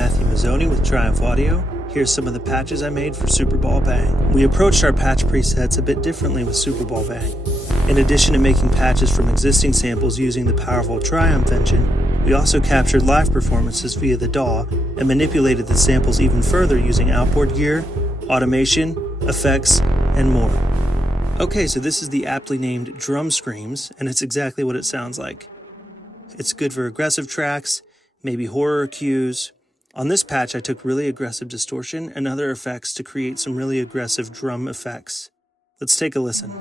Mathew Mozzoni with Triumph Audio. Here's some of the patches I made for Superball Bang. We approached our patch presets a bit differently with Superball Bang. In addition to making patches from existing samples using the powerful Triumph engine, we also captured live performances via the DAW and manipulated the samples even further using outboard gear, automation, effects, and more. Okay, so this is the aptly named Drum Screams, and it's exactly what it sounds like. It's good for aggressive tracks, maybe horror cues. On this patch, I took really aggressive distortion and other effects to create some really aggressive drum effects. Let's take a listen.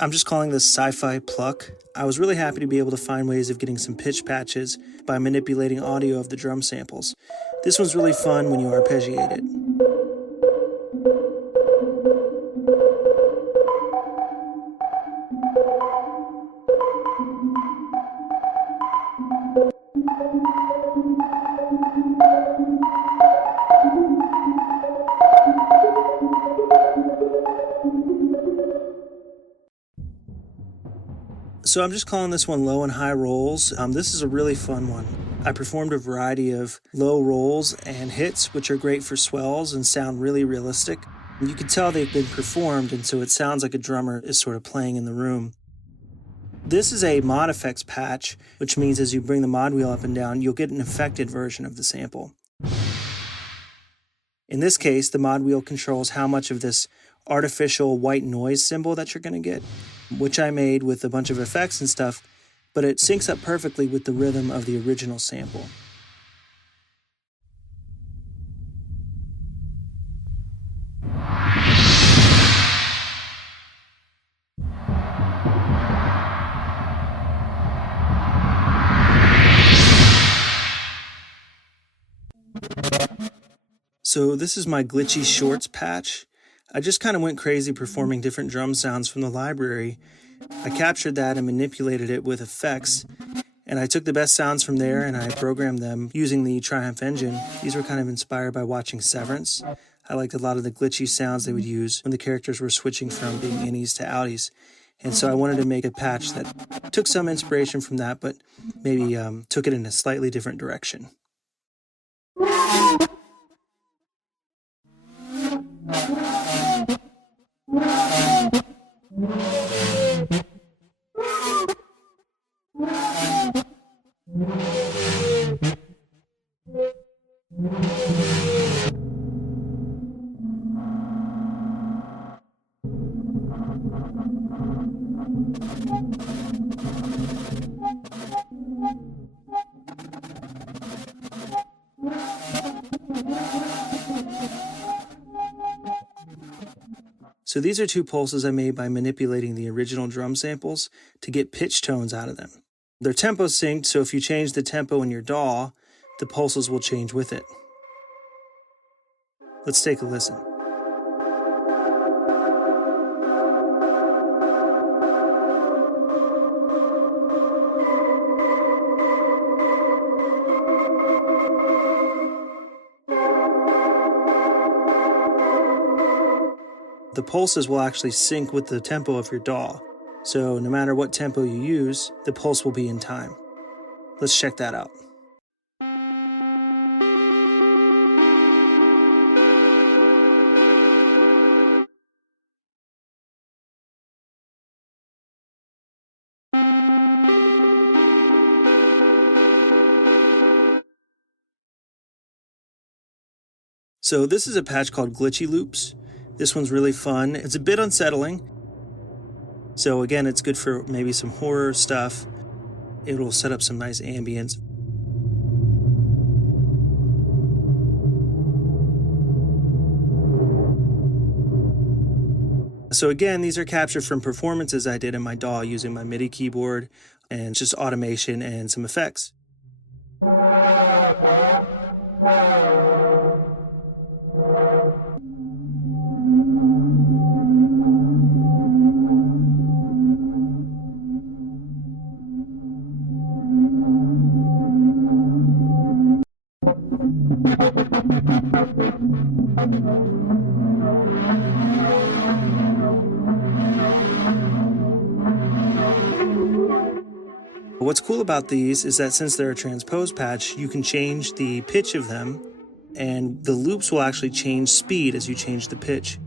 I'm just calling this Sci-fi Pluck. I was really happy to be able to find ways of getting some pitch patches by manipulating audio of the drum samples. This one's really fun when you arpeggiate it. So I'm just calling this one low and high rolls. This is a really fun one. I performed a variety of low rolls and hits, which are great for swells and sound really realistic. You can tell they've been performed, and so it sounds like a drummer is sort of playing in the room. This is a mod effects patch, which means as you bring the mod wheel up and down, you'll get an affected version of the sample. In this case, the mod wheel controls how much of this artificial white noise cymbal that you're going to get, which I made with a bunch of effects and stuff, but it syncs up perfectly with the rhythm of the original sample. So this is my Glitchy Shorts patch. I just kind of went crazy performing different drum sounds from the library. I captured that and manipulated it with effects, and I took the best sounds from there and I programmed them using the Triumph engine. These were kind of inspired by watching Severance. I liked a lot of the glitchy sounds they would use when the characters were switching from being innies to outies. And so I wanted to make a patch that took some inspiration from that, but maybe took it in a slightly different direction. So these are two pulses I made by manipulating the original drum samples to get pitch tones out of them. They're tempo synced, so if you change the tempo in your DAW, the pulses will change with it. Let's take a listen. The pulses will actually sync with the tempo of your DAW. So no matter what tempo you use, the pulse will be in time. Let's check that out. So this is a patch called Glitchy Loops. This one's really fun. It's a bit unsettling. So again, it's good for maybe some horror stuff. It'll set up some nice ambience. So again, these are captured from performances I did in my DAW using my MIDI keyboard and just automation and some effects. What's cool about these is that since they're a transposed patch, you can change the pitch of them, and the loops will actually change speed as you change the pitch.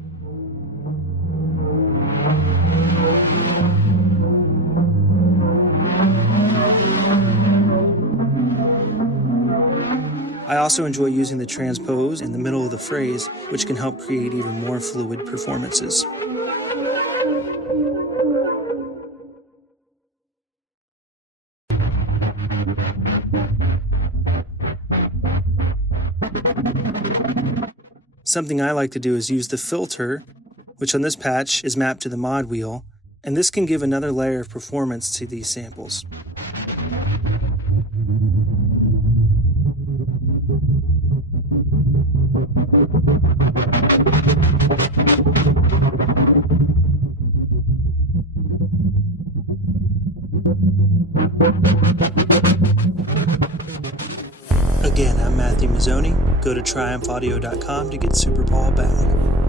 I also enjoy using the transpose in the middle of the phrase, which can help create even more fluid performances. Something I like to do is use the filter, which on this patch is mapped to the mod wheel, and this can give another layer of performance to these samples. Again, I'm Mathew Mozzoni. Go to triumphaudio.com to get Superball Bang.